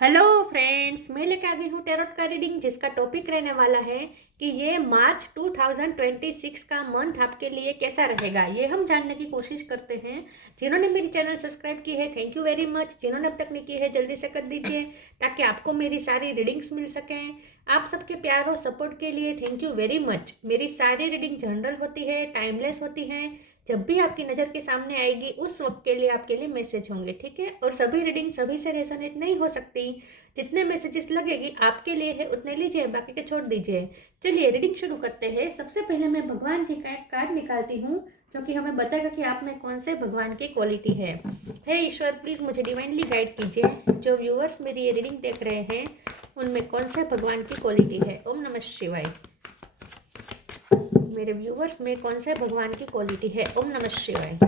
Hello friends, मैं लेके आ गई हूँ टैरोट का रीडिंग जिसका टॉपिक रहने वाला है कि ये मार्च 2026 का मंथ आपके लिए कैसा रहेगा। ये हम जानने की कोशिश करते हैं। जिन्होंने मेरी चैनल सब्सक्राइब की है थैंक यू वेरी मच। जिन्होंने अब तक नहीं की है जल्दी से कर दीजिए ताकि आपको मेरी सारी रीडिंग्स मिल सकें। आप सबके प्यार और सपोर्ट के लिए थैंक यू वेरी मच। मेरी सारी रीडिंग जनरल होती है, टाइमलेस होती है। जब भी आपकी नज़र के सामने आएगी उस वक्त के लिए आपके लिए मैसेज होंगे, ठीक है। और सभी रीडिंग सभी से रेजोनेट नहीं हो सकती। जितने मैसेजेस लगेगी आपके लिए है उतने लीजिए, बाकी के छोड़ दीजिए। चलिए रीडिंग शुरू करते हैं। सबसे पहले मैं भगवान जी का एक कार्ड निकालती हूँ जो कि हमें बताएगा कि आप में कौन से भगवान की क्वालिटी है। हे ईश्वर, प्लीज़ मुझे डिवाइनली गाइड कीजिए। जो व्यूअर्स मेरी ये रीडिंग देख रहे हैं उनमें कौन से भगवान की क्वालिटी है। ओम नमः शिवाय। मेरे व्यूवर्स में कौन से भगवान की क्वालिटी है। ओम नमः शिवाय।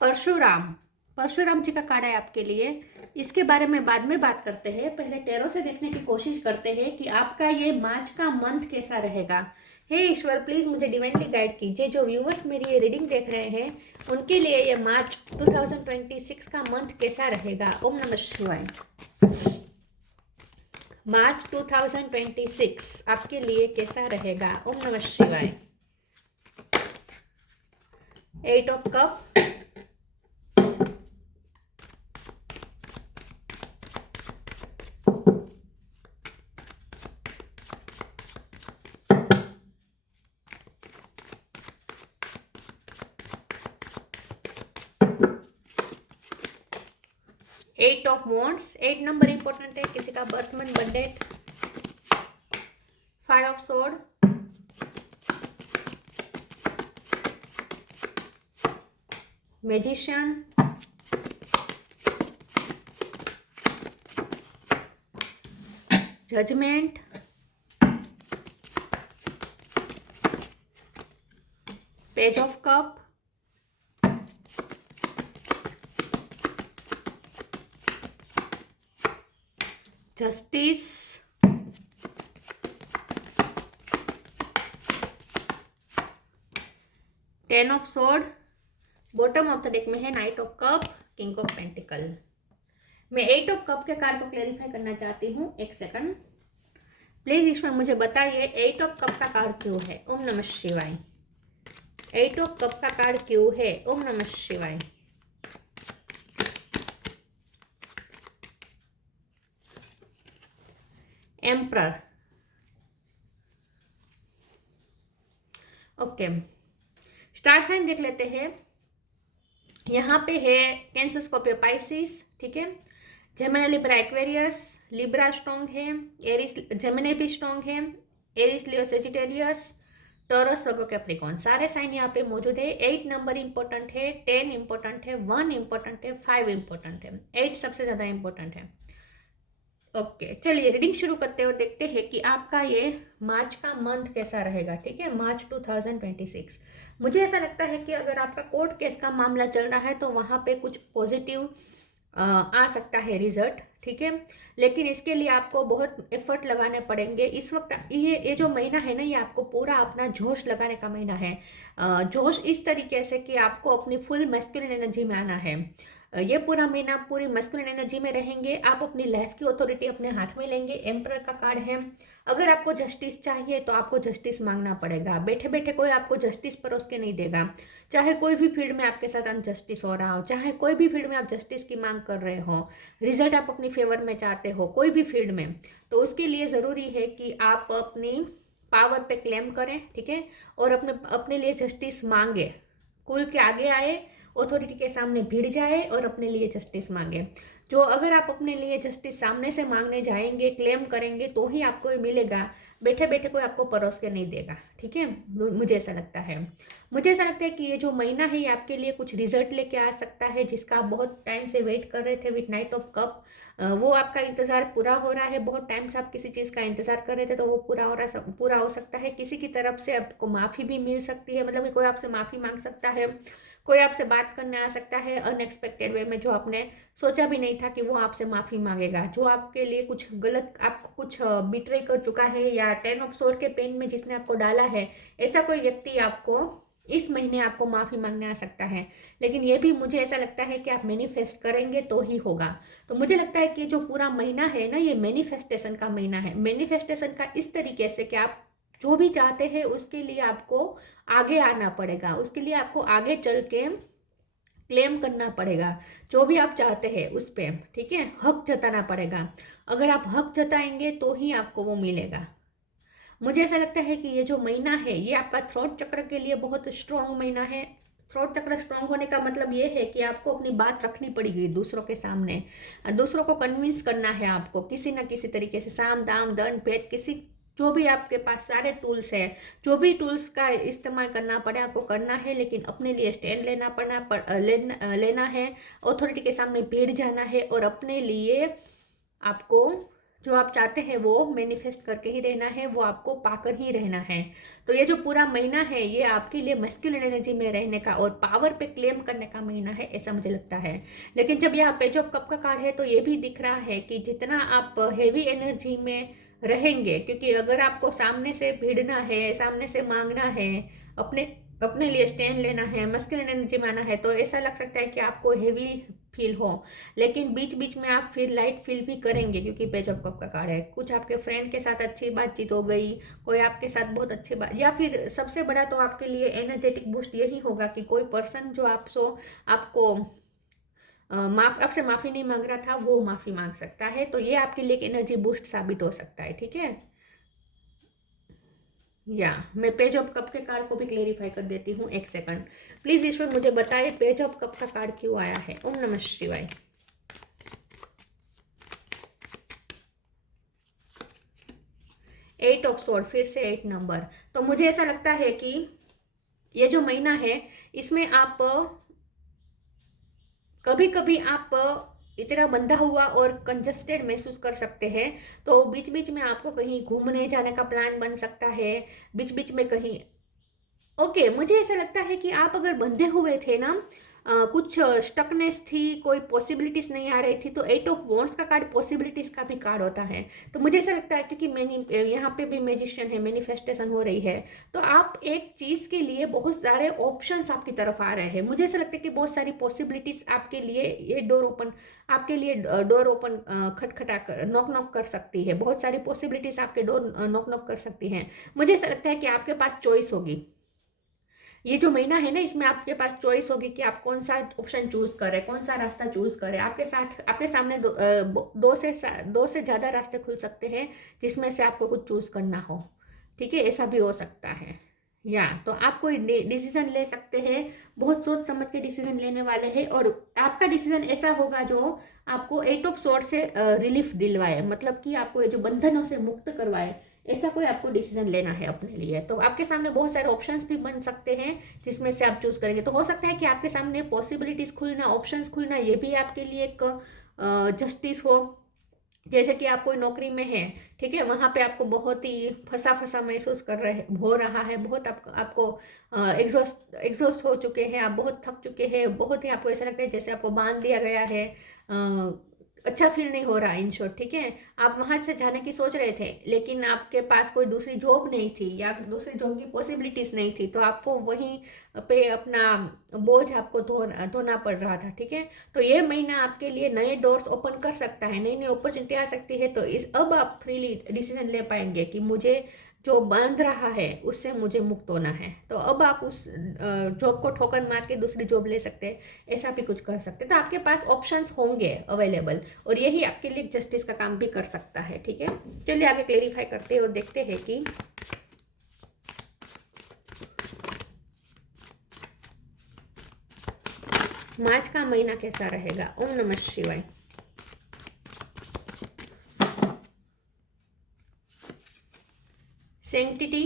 परशुराम, परशुराम जी का कार्ड है आपके लिए। इसके बारे में बाद में बात करते हैं। पहले टैरो से देखने की कोशिश करते हैं कि आपका ये मार्च का मंथ कैसा रहेगा। हे ईश्वर, प्लीज मुझे डिवाइनली गाइड कीजिए। जो व्यूवर्स मेरी ये रीडिंग देख रहे हैं उनके लिए ये मार्च 2026 का मंथ कैसा रहेगा। ओम नमः शिवाय। मार्च 2026 आपके लिए कैसा रहेगा। ओम नमः शिवाय। 8 of cup, 8 of wands. 8 number important है, किसी का birth month, birthday. 5 of sword, magician, judgment, page of cup, justice, 10 of sword. Bottom of the deck में है knight of cup, king of pentacle. मैं 8 ऑफ कप के card को clarify करना चाहती हूँ। एक सेकंड प्लीज ईश्वर, मुझे बताइए 8 ऑफ कप का कार्ड क्यों है। ओम नमः शिवाय। 8 ऑफ कप का कार्ड क्यों है। ओम नमः शिवाय। Emperor, okay. स्टार साइन देख लेते हैं। यहाँ पे है कैंसर, स्कॉर्पियो, पाइसिस, ठीक है। Gemini, Libra, Aquarius. Libra strong है, एरिस, जेमिनी भी स्ट्रॉन्ग है, एरिस, लियो, सेजिटेरियस, टॉरस, वर्गो, कैप्रिकॉन, सारे साइन यहाँ पे मौजूद है। 8 नंबर इंपॉर्टेंट है, 10 इंपॉर्टेंट है, 1 इंपॉर्टेंट है, 5 इंपॉर्टेंट है, 8 सबसे ज्यादा इंपॉर्टेंट है। ओके चलिए रीडिंग शुरू करते हैं और देखते हैं कि आपका ये मार्च का मंथ कैसा रहेगा, ठीक है। मार्च 2026। मुझे ऐसा लगता है कि अगर आपका कोर्ट केस का मामला चल रहा है तो वहाँ पे कुछ पॉजिटिव आ सकता है रिजल्ट, ठीक है। लेकिन इसके लिए आपको बहुत एफर्ट लगाने पड़ेंगे। इस वक्त ये जो महीना है ना, ये आपको पूरा अपना जोश लगाने का महीना है। जोश इस तरीके से कि आपको अपनी फुल मैस्कुलिन एनर्जी में आना है। ये पूरा महीना पूरी मस्कुलिन एनर्जी में रहेंगे। आप अपनी लाइफ की अथॉरिटी अपने हाथ में लेंगे। एम्परर का कार्ड है। अगर आपको जस्टिस चाहिए तो आपको जस्टिस मांगना पड़ेगा। बैठे बैठे कोई आपको जस्टिस परोस के नहीं देगा। चाहे कोई भी फील्ड में आपके साथ अनजस्टिस हो रहा हो, चाहे कोई भी फील्ड में आप जस्टिस की मांग कर रहे हो, रिजल्ट आप अपनी फेवर में चाहते हो कोई भी फील्ड में, तो उसके लिए ज़रूरी है कि आप अपनी पावर पे क्लेम करें, ठीक है। और अपने अपने लिए जस्टिस मांगे, खुल के आगे आए, अथॉरिटी के सामने भिड़ जाए और अपने लिए जस्टिस मांगे। जो अगर आप अपने लिए जस्टिस सामने से मांगने जाएंगे, क्लेम करेंगे, तो ही आपको ये मिलेगा। बैठे बैठे कोई आपको परोस के नहीं देगा, ठीक है। मुझे ऐसा लगता है। मुझे ऐसा लगता है कि ये जो महीना है ये आपके लिए कुछ रिजल्ट लेके आ सकता है जिसका आप बहुत टाइम से वेट कर रहे थे विथ नाइट ऑफ कप। वो आपका इंतजार पूरा हो रहा है। बहुत टाइम से आप किसी चीज़ का इंतजार कर रहे थे तो वो पूरा हो सकता है। किसी की तरफ से आपको माफ़ी भी मिल सकती है, मतलब कि कोई आपसे माफ़ी मांग सकता है। कोई आपसे बात करने आ सकता है अनएक्सपेक्टेड वे में, जो आपने सोचा भी नहीं था कि वो आपसे माफ़ी मांगेगा, जो आपके लिए कुछ गलत, आपको कुछ बिट्रे कर चुका है, या 10 ऑफ सोर्ड के पेन में जिसने आपको डाला है, ऐसा कोई व्यक्ति आपको इस महीने आपको माफ़ी मांगने आ सकता है। लेकिन ये भी मुझे ऐसा लगता है कि आप मैनिफेस्ट करेंगे तो ही होगा। तो मुझे लगता है कि जो पूरा महीना है ना, ये मैनिफेस्टेशन का महीना है। मैनिफेस्टेशन का इस तरीके से कि आप जो भी चाहते हैं उसके लिए आपको आगे आना पड़ेगा, उसके लिए आपको आगे चल के क्लेम करना पड़ेगा जो भी आप चाहते हैं उस पे, ठीक है, हक जताना पड़ेगा। अगर आप हक जताएंगे तो ही आपको वो मिलेगा। मुझे ऐसा लगता है कि ये जो महीना है ये आपका थ्रोट चक्र के लिए बहुत स्ट्रॉन्ग महीना है। थ्रोट चक्र स्ट्रॉन्ग होने का मतलब ये है कि आपको अपनी बात रखनी पड़ेगी दूसरों के सामने, दूसरों को कन्विंस करना है आपको किसी ना किसी तरीके से, साम दाम दंड भेद, किसी जो भी आपके पास सारे टूल्स है, जो भी टूल्स का इस्तेमाल करना पड़े आपको करना है, लेकिन अपने लिए स्टैंड लेना है, अथॉरिटी के सामने बैठ जाना है और अपने लिए आपको जो आप चाहते हैं वो मैनिफेस्ट करके ही रहना है, वो आपको पाकर ही रहना है। तो ये जो पूरा महीना है ये आपके लिए मस्कुलिन एनर्जी में रहने का और पावर पे क्लेम करने का महीना है, ऐसा मुझे लगता है। लेकिन जब यहाँ पेज ऑफ कप का कार्ड है तो ये भी दिख रहा है कि जितना आप हेवी एनर्जी में रहेंगे, क्योंकि अगर आपको सामने से भिड़ना है, सामने से मांगना है, अपने अपने लिए स्टैंड लेना है, मस्कुलिन एनर्जी में आना है, तो ऐसा लग सकता है कि आपको हेवी फील हो। लेकिन बीच बीच में आप फिर लाइट फील भी करेंगे, क्योंकि पेज ऑफ कप का कार्ड है। कुछ आपके फ्रेंड के साथ अच्छी बातचीत हो गई, कोई आपके साथ बहुत अच्छी बात, या फिर सबसे बड़ा तो आपके लिए एनर्जेटिक बूस्ट यही होगा कि कोई पर्सन जो आपको आपसे माफ़ी नहीं मांग रहा था वो माफ़ी मांग सकता है। तो ये आपके लिए एक एनर्जी बूस्ट साबित हो सकता है, ठीक है। या मैं पेज ऑफ कप के कार्ड को भी क्लेरिफाई कर देती हूँ, एक सेकंड प्लीज ईश्वर मुझे बताइए पेज ऑफ कप का कार्ड क्यों आया है। ओम नमः शिवाय। 8 ऑफ सोर्ड, फिर से 8 नंबर। तो मुझे ऐसा लगता है कि ये जो महीना है इसमें आप कभी कभी आप इतना बंधा हुआ और कंजस्टेड महसूस कर सकते हैं। तो बीच बीच में आपको कहीं घूमने जाने का प्लान बन सकता है, बीच बीच में कहीं। ओके, मुझे ऐसा लगता है कि आप अगर बंधे हुए थे ना, कुछ स्टकनेस थी, कोई पॉसिबिलिटीज नहीं आ रही थी, तो 8 ऑफ वॉन्ड्स का कार्ड पॉसिबिलिटीज का भी कार्ड होता है। तो मुझे ऐसा लगता है क्योंकि मैंने यहाँ पे भी मैजिशियन है, मैनिफेस्टेशन हो रही है, तो आप एक चीज के लिए बहुत सारे ऑप्शंस आपकी तरफ आ रहे हैं। मुझे ऐसा लगता है कि बहुत सारी पॉसिबिलिटीज आपके लिए ये डोर ओपन, आपके लिए डोर ओपन खटखटा कर नॉक नॉक कर सकती है। बहुत सारी पॉसिबिलिटीज आपके डोर नॉक नॉक कर सकती हैं। मुझे ऐसा लगता है कि आपके पास चॉइस होगी। ये जो महीना है ना इसमें आपके पास चॉइस होगी कि आप कौन सा ऑप्शन चूज करें, कौन सा रास्ता चूज करें। आपके सामने दो से ज्यादा रास्ते खुल सकते हैं जिसमें से आपको कुछ चूज करना हो, ठीक है, ऐसा भी हो सकता है। या तो आप कोई डिसीजन ले सकते हैं, बहुत सोच समझ के डिसीजन लेने वाले हैं, और आपका डिसीजन ऐसा होगा जो आपको 8 ऑफ सोर्ड से रिलीफ दिलवाए, मतलब कि आपको ये जो बंधनों से मुक्त करवाए, ऐसा कोई आपको डिसीजन लेना है अपने लिए। तो आपके सामने बहुत सारे ऑप्शंस भी बन सकते हैं जिसमें से आप चूज करेंगे। तो हो सकता है कि आपके सामने पॉसिबिलिटीज खुलना, ऑप्शंस खुलना, ये भी आपके लिए एक जस्टिस हो। जैसे कि आप कोई नौकरी में है, ठीक है, वहां पे आपको बहुत ही फंसा फंसा महसूस हो रहा है, बहुत आपको एग्जॉस्ट हो चुके हैं, आप बहुत थक चुके हैं, बहुत ही आपको ऐसा लगता है जैसे आपको बांध दिया गया है, अच्छा फील नहीं हो रहा इन शॉर्ट, ठीक है। आप वहां से जाने की सोच रहे थे लेकिन आपके पास कोई दूसरी जॉब नहीं थी या दूसरी जॉब की पॉसिबिलिटीज नहीं थी, तो आपको वहीं पे अपना बोझ आपको धोना पड़ रहा था, ठीक है। तो ये महीना आपके लिए नए डोर्स ओपन कर सकता है, नई नई अपॉर्चुनिटी आ सकती है। तो अब आप फ्रीली डिसीजन ले पाएंगे कि मुझे जो बांध रहा है उससे मुझे मुक्त होना है। तो अब आप उस जॉब को ठोकर मार के दूसरी जॉब ले सकते हैं, ऐसा भी कुछ कर सकते हैं। तो आपके पास ऑप्शंस होंगे अवेलेबल, और यही आपके लिए जस्टिस का काम भी कर सकता है, ठीक है। चलिए आगे क्लेरिफाई करते हैं और देखते हैं कि मार्च का महीना कैसा रहेगा। ओम नमः शिवाय। सैंक्टिटी,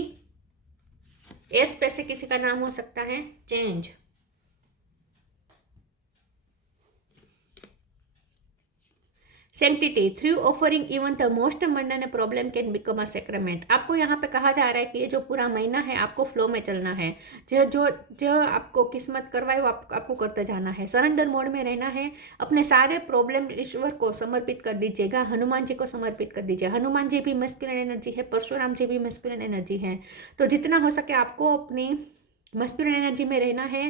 एस पे से किसी का नाम हो सकता है, change, sanctity through offering even the most mundane problem can become a sacrament. आपको यहाँ पे कहा जा रहा है कि ये जो पूरा महीना है आपको फ्लो में चलना है, जो जो जो आपको किस्मत करवाए वो आपको करते जाना है, सरेंडर मोड में रहना है, अपने सारे प्रॉब्लम ईश्वर को समर्पित कर दीजिएगा, हनुमान जी को समर्पित कर दीजिए। हनुमान जी भी मस्कुलिन एनर्जी है, परशुराम जी भी मस्कुलिन एनर्जी है, तो जितना हो सके आपको अपनी मस्कुलिन एनर्जी में रहना है।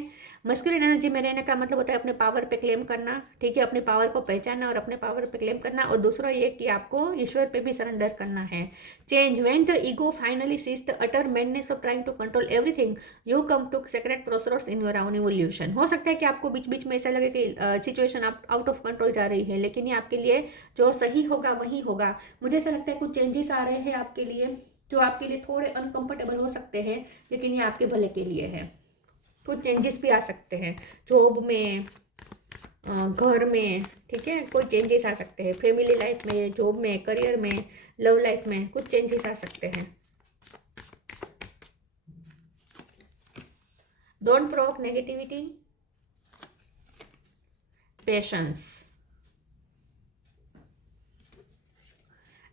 मस्कुलिन एनर्जी में रहने का मतलब होता है अपने पावर पे क्लेम करना, ठीक है, अपने पावर को पहचानना और अपने पावर पे क्लेम करना। और दूसरा ये कि आपको ईश्वर पे भी सरेंडर करना है। Change when the ego finally cease the utter madness of trying to control everything, you come to sacred crossroads in your own evolution. हो सकता है कि आपको बीच बीच में ऐसा लगे कि सिचुएशन आउट ऑफ कंट्रोल जा रही है, लेकिन ये आपके लिए जो सही होगा वही होगा। मुझे ऐसा लगता है कुछ चेंजेस आ रहे हैं आपके लिए जो आपके लिए थोड़े अनकंफर्टेबल हो सकते हैं, लेकिन ये आपके भले के लिए है। कुछ चेंजेस भी आ सकते हैं जॉब में, घर में, ठीक है, कोई चेंजेस आ सकते हैं फैमिली लाइफ में, जॉब में, करियर में, लव लाइफ में कुछ चेंजेस आ सकते हैं। Don't provoke negativity, patience.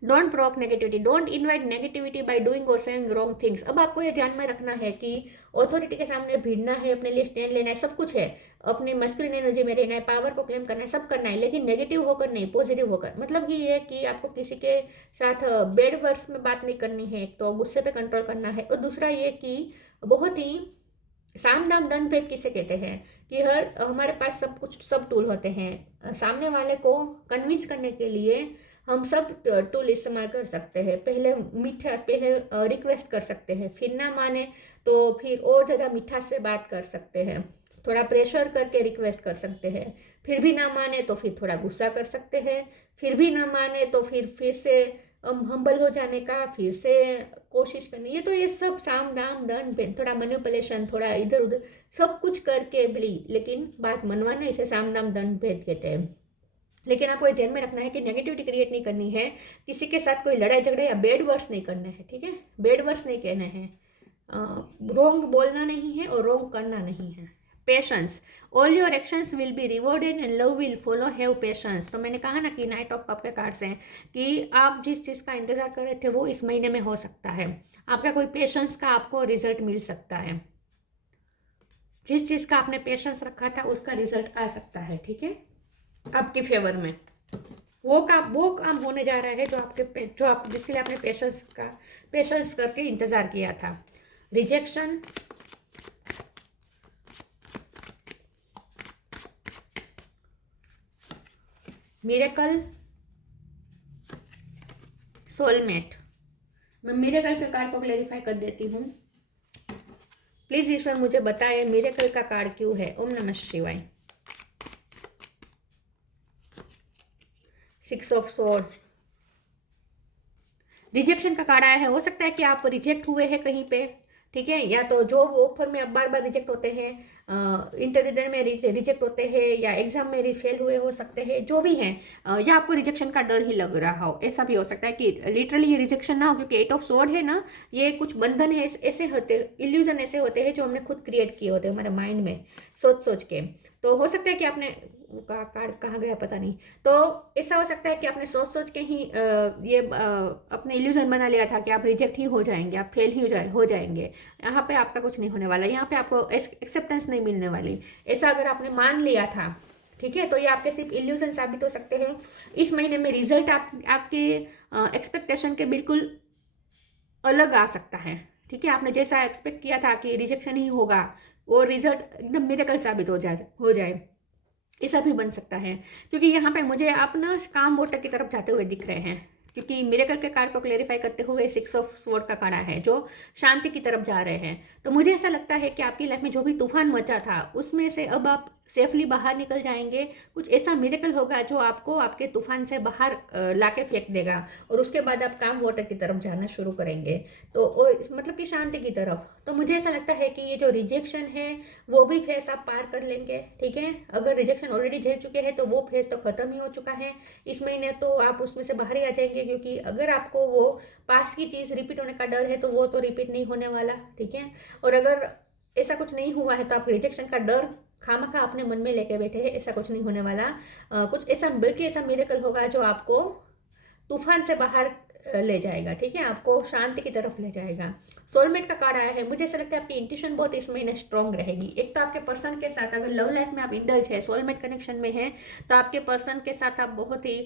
Don't provoke negativity, don't invite negativity by doing और सेइंग रॉन्ग थिंग्स। अब आपको ये ध्यान में रखना है कि ऑथोरिटी के सामने भिड़ना है, अपने लिए स्टैंड लेना है, सब कुछ है, अपने मस्कुलिन एनर्जी में रहना है, पावर को क्लेम करना है, सब करना है, लेकिन नेगेटिव होकर नहीं, पॉजिटिव होकर। मतलब ये है कि आपको किसी के साथ बैड वर्ड्स में बात नहीं करनी है, एक तो गुस्से पे कंट्रोल करना है, और दूसरा ये कि बहुत ही साम दाम दंड भेद किसे कहते हैं कि हमारे पास सब कुछ, सब टूल होते हैं, सामने वाले को कन्विंस करने के लिए हम सब टूल इस्तेमाल कर सकते हैं। पहले रिक्वेस्ट कर सकते हैं, फिर ना माने तो फिर और ज़्यादा मीठा से बात कर सकते हैं, थोड़ा प्रेशर करके रिक्वेस्ट कर सकते हैं, फिर भी ना माने तो फिर थोड़ा गुस्सा कर सकते हैं, फिर भी ना माने तो फिर से हम्बल हो जाने का, फिर से कोशिश करनी। ये सब साम दाम दंड, थोड़ा मैनिपुलेशन, थोड़ा इधर उधर सब कुछ करके भी लेकिन बात मनवाना, इसे साम दाम दंड भेद कहते हैं। लेकिन आपको ये ध्यान में रखना है कि नेगेटिविटी क्रिएट नहीं करनी है, किसी के साथ कोई लड़ाई झगड़े या बैड वर्ड्स नहीं करने हैं, ठीक है, बैड वर्ड्स नहीं कहने हैं, रोंग बोलना नहीं है और रोंग करना नहीं है। Patience, all your actions will be rewarded and love will follow, have patience. तो मैंने कहा ना कि नाइट ऑफ कप के कार्ड्स हैं कि आप जिस चीज़ का इंतजार कर रहे थे वो इस महीने में हो सकता है, आपका कोई पेशेंस का आपको रिजल्ट मिल सकता है, जिस चीज़ का आपने पेशेंस रखा था उसका रिजल्ट आ सकता है, ठीक है, आपके फेवर में। वो काम होने जा रहा है जो आप जिसके लिए आपने पेशेंस करके इंतजार किया था। Rejection, miracle, soulmate. मैं मिरेकल के कार्ड को क्लेरिफाई कर देती हूँ। प्लीज ईश्वर मुझे बताएं मिरेकल का कार्ड क्यों है। ओम नमः शिवाय। 6 ऑफ स्वॉर्ड, रिजेक्शन का कार्ड आया है। हो सकता है कि आप रिजेक्ट हुए हैं कहीं पे, ठीक है, या तो जॉब ऑफर में अब बार बार रिजेक्ट होते हैं, इंटरव्यू देने में रिजेक्ट होते हैं, या एग्जाम में फेल हुए हो सकते हैं, जो भी हैं, या आपको रिजेक्शन का डर ही लग रहा हो, ऐसा भी हो सकता है कि लिटरली ये रिजेक्शन ना हो, क्योंकि 8 ऑफ स्वॉर्ड है ना, ये कुछ बंधन है, ऐसे होते इल्यूजन ऐसे होते हैं जो हमने खुद क्रिएट किए होते हैं हमारे माइंड में सोच के। तो हो सकता है कि आपने कार्ड कहाँ गया पता नहीं, तो ऐसा हो सकता है कि आपने सोच के ही अपने इल्यूजन बना लिया था कि आप रिजेक्ट ही हो जाएंगे, आप फेल ही हो जाएंगे, यहाँ पे आपका कुछ नहीं होने वाला, यहाँ पे आपको एक्सेप्टेंस नहीं मिलने वाली, ऐसा अगर आपने मान लिया था, ठीक है, तो ये आपके सिर्फ इल्यूजन साबित हो सकते हैं। इस महीने में रिजल्ट आपके एक्सपेक्टेशन के बिल्कुल अलग आ सकता है, ठीक है, आपने जैसा एक्सपेक्ट किया था कि रिजेक्शन ही होगा, वो रिजल्ट एकदम मिरेकल साबित हो जाए, ऐसा भी बन सकता है। क्योंकि यहाँ पे मुझे आप ना काम वोटर की तरफ जाते हुए दिख रहे हैं, क्योंकि मिरेकल के कार्ड को क्लेरिफाई करते हुए 6 ऑफ स्वॉर्ड का कार्ड है जो शांति की तरफ जा रहे हैं। तो मुझे ऐसा लगता है कि आपकी लाइफ में जो भी तूफान मचा था उसमें से अब आप सेफली बाहर निकल जाएंगे। कुछ ऐसा मिरेकल होगा जो आपको आपके तूफान से बाहर लाके फेंक देगा, और उसके बाद आप काम वाटर की तरफ जाना शुरू करेंगे, तो और मतलब कि शांति की तरफ। तो मुझे ऐसा लगता है कि ये जो रिजेक्शन है वो भी फेस आप पार कर लेंगे, ठीक है, अगर रिजेक्शन ऑलरेडी झेल चुके हैं तो वो फेस तो खत्म ही हो चुका है इस महीने, तो आप उसमें से बाहर ही आ जाएंगे। क्योंकि अगर आपको वो पास्ट की चीज़ रिपीट होने का डर है तो वो तो रिपीट नहीं होने वाला, ठीक है, और अगर ऐसा कुछ नहीं हुआ है तो आप रिजेक्शन का डर खामखा अपने मन में लेके बैठे हैं, ऐसा कुछ नहीं होने वाला। कुछ ऐसा, बल्कि ऐसा मिरेकल होगा जो आपको तूफान से बाहर ले जाएगा, ठीक है, आपको शांति की तरफ ले जाएगा। सोलमेट का कार्ड आया है। मुझे ऐसा लगता है आपकी इंट्यूशन बहुत इस महीने स्ट्रांग रहेगी। एक तो आपके पर्सन के साथ, अगर लव लाइफ में आप इंडल्ज है, सोलमेट कनेक्शन में है, तो आपके पर्सन के साथ आप बहुत ही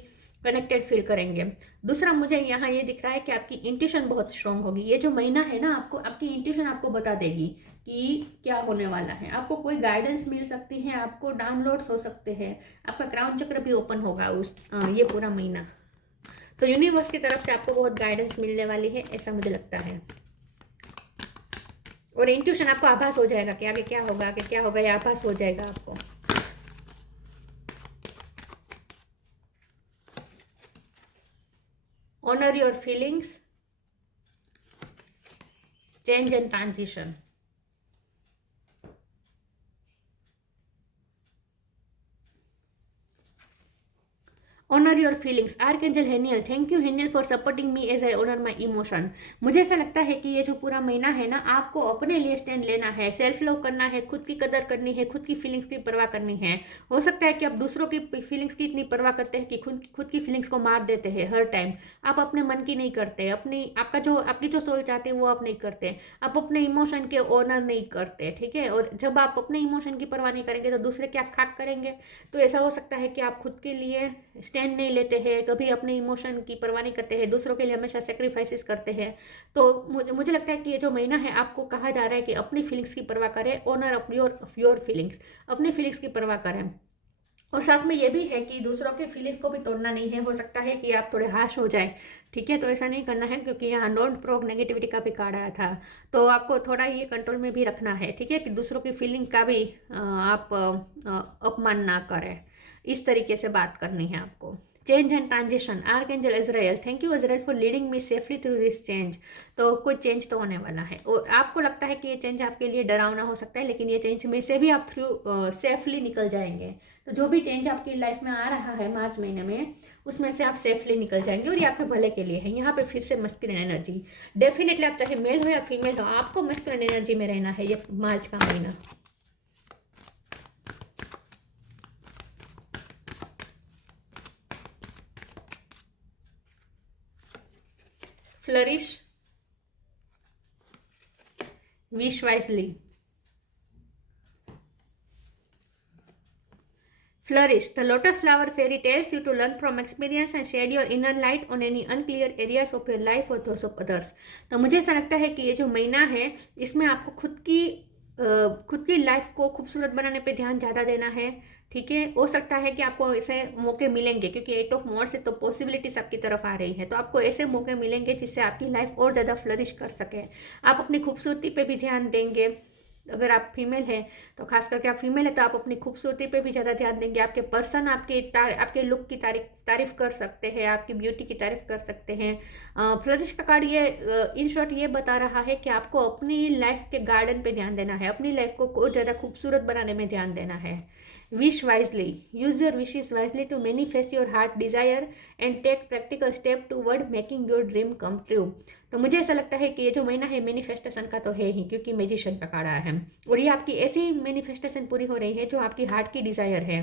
कनेक्टेड फील करेंगे। दूसरा, मुझे यहाँ ये दिख रहा है कि आपकी इंट्यूशन बहुत स्ट्रांग होगी। ये जो महीना है ना, आपको आपकी इंट्यूशन आपको बता देगी कि क्या होने वाला है। आपको कोई गाइडेंस मिल सकती है, आपको डाउनलोड्स हो सकते हैं, आपका क्राउन चक्र भी ओपन होगा ये पूरा महीना। तो यूनिवर्स की तरफ से आपको बहुत गाइडेंस मिलने वाली है, ऐसा मुझे लगता है। और इंट्यूशन आपको आभास हो जाएगा कि आगे क्या होगा, आगे क्या होगा, ये आभास हो जाएगा आपको। Honour your feelings, change and transition. Honour your feelings, archangel Haniel, thank you Haniel for supporting me as I honour my emotion. मुझे ऐसा लगता है कि ये जो पूरा महीना है ना, आपको अपने लिए स्टैंड लेना है, सेल्फ लव करना है, खुद की कदर करनी है, खुद की फीलिंग्स की परवाह करनी है। हो सकता है कि आप दूसरों की फीलिंग्स की इतनी परवाह करते हैं कि खुद की फीलिंग्स को मार देते हैं हर टाइम। आप अपने मन की नहीं करते, आपकी जो सोच चाहते हैं वो आप नहीं करते, आप अपने इमोशन के ऑनर नहीं करते, ठीक है। और जब आप अपने इमोशन की परवाह नहीं करेंगे तो दूसरे क्या खाक करेंगे। तो ऐसा हो सकता है कि आप खुद के लिए स्टैंड नहीं लेते हैं, कभी अपने इमोशन की परवाह नहीं करते हैं, दूसरों के लिए हमेशा सेक्रीफाइसेस करते हैं। तो मुझे लगता है कि ये जो महीना है, आपको कहा जा रहा है कि अपनी फीलिंग्स की परवाह करें, ऑनर ऑफ योर फीलिंग्स, अपनी फीलिंग्स की परवाह करें। और साथ में ये भी है कि दूसरों के फीलिंग्स को भी तोड़ना नहीं है। हो सकता है कि आप थोड़े हाश हो जाए, ठीक है, तो ऐसा नहीं करना है, क्योंकि यहाँ डोंट प्रोक नेगेटिविटी का भी कार्ड आया था। तो आपको थोड़ा ये कंट्रोल में भी रखना है, ठीक है, कि दूसरों की फीलिंग का भी आप अपमान ना करें। इस तरीके से बात करनी है आपको। Change and transition, archangel Israel, thank you Israel for leading me safely through this change. तो कोई चेंज तो होने वाला है, और आपको लगता है कि ये चेंज आपके लिए डरावना हो सकता है, लेकिन ये चेंज में से भी आप थ्रू सेफली निकल जाएंगे। तो जो भी चेंज आपकी लाइफ में आ रहा है मार्च महीने में, उसमें से आप सेफली निकल जाएंगे, और ये आपके भले के लिए है। यहाँ पे फिर से मस्कुलिन एनर्जी, डेफिनेटली आप चाहे मेल हो या फीमेल हो, आपको मस्कुलिन एनर्जी में रहना है ये मार्च का महीना। Flourish, wish wisely, flourish. The lotus flower fairy tells you to learn from experience and shed your inner light on any unclear areas of your life or those of others. तो मुझे ऐसा लगता है कि ये जो महीना है, इसमें आपको खुद की लाइफ को खूबसूरत बनाने पे ध्यान ज़्यादा देना है, ठीक है। हो सकता है कि आपको ऐसे मौके मिलेंगे, क्योंकि 8 ऑफ वॉन्ड्स से तो पॉसिबिलिटीज आपकी तरफ आ रही है, तो आपको ऐसे मौके मिलेंगे जिससे आपकी लाइफ और ज़्यादा फ्लरिश कर सके। आप अपनी खूबसूरती पे भी ध्यान देंगे। अगर आप फीमेल हैं तो खास करके आप फीमेल है तो आप अपनी खूबसूरती पे भी ज़्यादा ध्यान देंगे। आपके पर्सन आपके लुक की तारीफ कर सकते हैं, आपकी ब्यूटी की तारीफ कर सकते हैं। फ्लरिश का कार्ड ये इन शॉर्ट ये बता रहा है कि आपको अपनी लाइफ के गार्डन पे ध्यान देना है, अपनी लाइफ को और ज़्यादा खूबसूरत बनाने में ध्यान देना है। Wish wisely, use your wishes wisely to manifest your heart desire and take practical step toward making your dream come true. तो मुझे ऐसा लगता है कि ये जो महीना है मैनिफेस्टेशन का तो है ही, क्योंकि मैजिशियन का कार्ड आया है, और ये आपकी ऐसी मैनिफेस्टेशन पूरी हो रही है जो आपकी हार्ट की डिजायर है,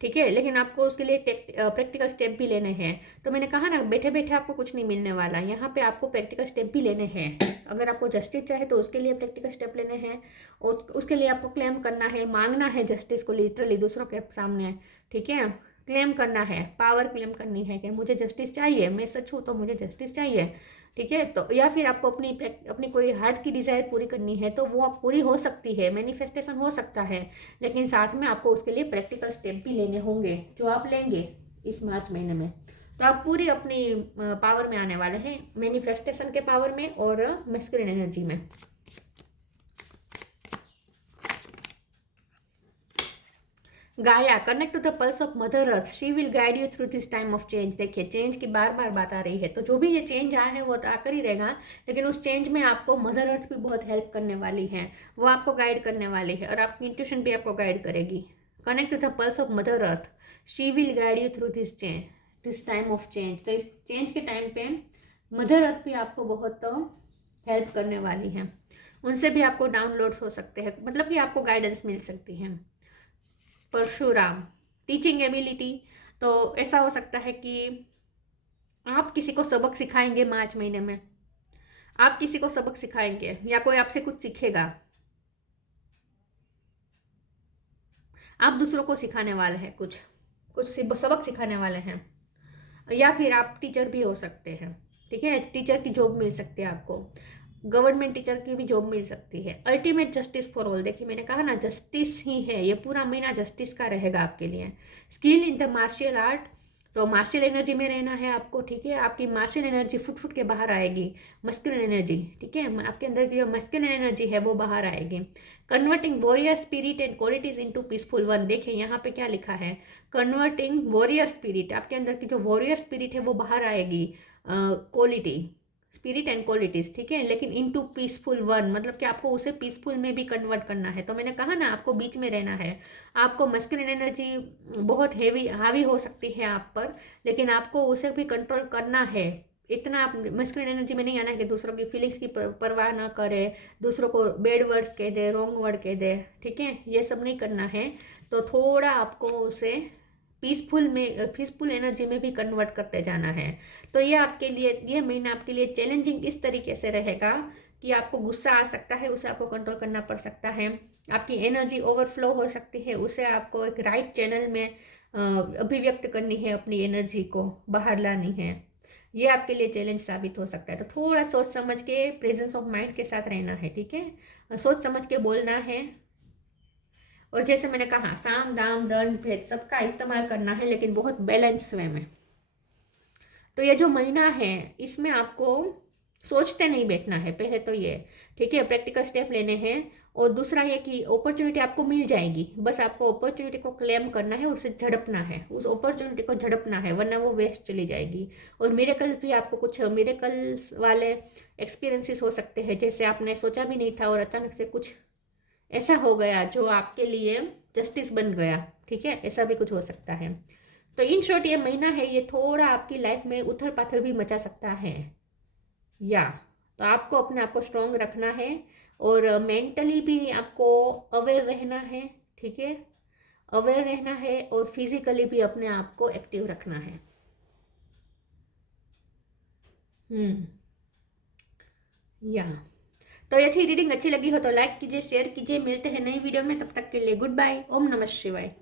ठीक है। लेकिन आपको उसके लिए प्रैक्टिकल स्टेप भी लेने हैं। तो मैंने कहा ना, बैठे बैठे आपको कुछ नहीं मिलने वाला, यहाँ पे आपको प्रैक्टिकल स्टेप भी लेने हैं। अगर आपको जस्टिस चाहे तो उसके लिए प्रैक्टिकल स्टेप लेने हैं, और उसके लिए आपको क्लेम करना है, मांगना है जस्टिस को लिटरली दूसरों के सामने, ठीक है। क्लेम करना है, पावर क्लेम करनी है कि मुझे जस्टिस चाहिए, मैं सच हूँ तो मुझे जस्टिस चाहिए, ठीक है। तो या फिर आपको अपनी कोई हार्ट की डिज़ायर पूरी करनी है, तो वो आप पूरी हो सकती है, मैनिफेस्टेशन हो सकता है, लेकिन साथ में आपको उसके लिए प्रैक्टिकल स्टेप भी लेने होंगे, जो आप लेंगे इस मार्च महीने में। तो आप पूरी अपनी पावर में आने वाले हैं, मैनिफेस्टेशन के पावर में और मैस्कुलिन एनर्जी में। Gaia, connect to the pulse of mother earth, she will guide you through this time of change. देखिए, चेंज की बार बार बात आ रही है, तो जो भी ये चेंज आया है वो तो आकर ही रहेगा, लेकिन उस चेंज में आपको मदर अर्थ भी बहुत हेल्प करने वाली है, वो आपको गाइड करने वाली है, और आपकी इंट्यूशन भी आपको गाइड करेगी। Connect to the pulse of mother earth, she will guide you through this time of change. तो इस चेंज के टाइम पे मदर अर्थ भी आपको बहुत हेल्प करने वाली है, उनसे भी आपको डाउनलोड्स हो सकते हैं, मतलब कि आपको गाइडेंस मिल सकती है। Parshuram, teaching ability. तो ऐसा हो सकता है कि आप किसी को सबक सिखाएंगे मार्च महीने में, आप किसी को सबक सिखाएंगे या कोई आपसे कुछ सीखेगा, आप दूसरों को सिखाने वाले हैं, कुछ कुछ सबक सिखाने वाले हैं, या फिर आप टीचर भी हो सकते हैं। ठीक है, टीचर की जॉब मिल सकती है आपको, गवर्नमेंट टीचर की भी जॉब मिल सकती है। अल्टीमेट जस्टिस फॉर ऑल, देखिए मैंने कहा ना जस्टिस ही है, ये पूरा महीना जस्टिस का रहेगा आपके लिए। Skill in the martial art, तो मार्शियल एनर्जी में रहना है आपको। ठीक है, आपकी मार्शियल एनर्जी फुट फुट के बाहर आएगी, मस्कुलिन एनर्जी। ठीक है, आपके अंदर की जो मस्कुलिन एनर्जी है वो बाहर आएगी। Converting warrior spirit and qualities into peaceful one, देखिए यहाँ पे क्या लिखा है, कन्वर्टिंग वॉरियर स्पिरिट, आपके अंदर की जो वॉरियर स्पिरिट है वो बाहर आएगी, क्वालिटी, स्पिरिट एंड क्वालिटीज। ठीक है, लेकिन इनटू पीसफुल वन, मतलब कि आपको उसे पीसफुल में भी कन्वर्ट करना है। तो मैंने कहा ना आपको बीच में रहना है। आपको मस्कुलिन एनर्जी बहुत हेवी हावी हो सकती है आप पर, लेकिन आपको उसे भी कंट्रोल करना है। इतना आप मस्कुलिन एनर्जी में नहीं आना है कि दूसरों की फीलिंग्स की परवाह ना करे, दूसरों को बैड वर्ड्स कह दे, रॉन्ग वर्ड कह दे। ठीक है, ये सब नहीं करना है। तो थोड़ा आपको उसे पीसफुल एनर्जी में भी कन्वर्ट करते जाना है। तो ये आपके लिए, ये महीना आपके लिए चैलेंजिंग इस तरीके से रहेगा कि आपको गुस्सा आ सकता है, उसे आपको कंट्रोल करना पड़ सकता है। आपकी एनर्जी ओवरफ्लो हो सकती है, उसे आपको एक राइट चैनल में अभिव्यक्त करनी है, अपनी एनर्जी को बाहर लानी है। ये आपके लिए चैलेंज साबित हो सकता है। तो थोड़ा सोच समझ के, प्रेजेंस ऑफ माइंड के साथ रहना है। ठीक है, सोच समझ के बोलना है। और जैसे मैंने कहा, साम दाम दंड भेद सबका इस्तेमाल करना है, लेकिन बहुत बैलेंस वे में। तो ये जो महीना है इसमें आपको सोचते नहीं बैठना है, पहले तो ये। ठीक है, प्रैक्टिकल स्टेप लेने हैं। और दूसरा ये कि अपॉर्चुनिटी आपको मिल जाएगी, बस आपको अपॉर्चुनिटी को क्लेम करना है, उसे झड़पना है, उस अपॉर्चुनिटी को झड़पना है, वरना वो वेस्ट चली जाएगी। और मिरेकल भी, आपको कुछ मिरेकल्स वाले एक्सपीरियंसेस हो सकते हैं, जैसे आपने सोचा भी नहीं था और अचानक से कुछ ऐसा हो गया जो आपके लिए जस्टिस बन गया। ठीक है, ऐसा भी कुछ हो सकता है। तो इन शॉर्ट ये महीना है, ये थोड़ा आपकी लाइफ में उथल पाथल भी मचा सकता है। या तो आपको अपने आप को स्ट्रॉन्ग रखना है, और मेंटली भी आपको अवेयर रहना है। ठीक है, अवेयर रहना है, और फिजिकली भी अपने आप को एक्टिव रखना है। हम्म या तो ये थी रीडिंग, अच्छी लगी हो तो लाइक कीजिए, शेयर कीजिए। मिलते हैं नई वीडियो में, तब तक के लिए गुड बाय। ओम नमः शिवाय।